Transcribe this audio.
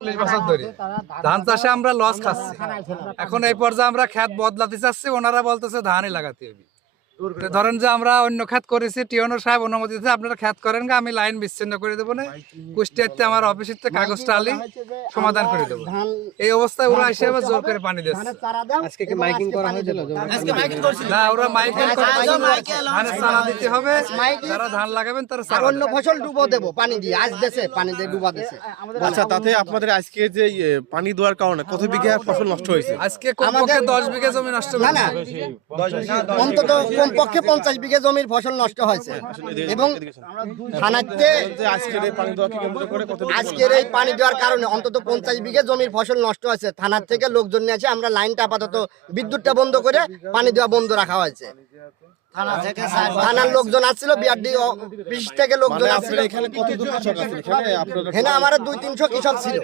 চল্লিশ বছর ধরে। ধান চাষে আমরা লস খাচ্ছি। এখন এই পর্যায়ে আমরা খ্যাত বদলাতে চাচ্ছি ওনারা বলতেছে ধানই লাগাতে হবে। ধরেন যে আমরা অন্য খ্যাত করেছি টিওনো সাহেব অনুমতি দিতে আপনারা খ্যাত করেন গা, আমি লাইন বিচ্ছিন্ন করে দেবো না। কুষ্টিয়াতে আমার অফিসের কাগজটা আলি সমাধান করে দেবো। এই অবস্থায় ওরা এসে আবার জোর করে পানি দিচ্ছে আজকে কি মাইকিং করা হয়েছিল? না ওরা ধানের চারা দিতে হবে যারা ধান লাগাবেন তারা চারা অন্য ফসল ডুবো দেবো পানি দিয়ে আজ দেশে পানি দিয়ে ডুবা দেশে। আচ্ছা তাতে আপনাদের আজকে যে ইয়ে, পানি দেওয়ার কারণে কত বিঘা ফসল নষ্ট হয়েছে? আজকে কমপক্ষে দশ বিঘা জমি নষ্ট না না অন্তত কমপক্ষে পঞ্চাশ বিঘা জমির ফসল নষ্ট হয়েছে। এবং থানাতে আজকের এই পানি দেওয়াকে কেন্দ্র করে কত বিঘা আজকের এই পানি দেওয়ার কারণে অন্তত পঞ্চাশ বিঘা জমির ফসল নষ্ট হয়েছে। থানার থেকে লোকজন নিয়ে আছে আমরা লাইনটা আপাতত বিদ্যুৎটা বন্ধ করে পানি দেওয়া বন্ধ রাখা হয়েছে। থানার লোকজন আসছিল বিআরডি অফিস থেকে লোকজন মানে আসছিল। এখানে আমার দুই তিনশো কৃষক ছিল।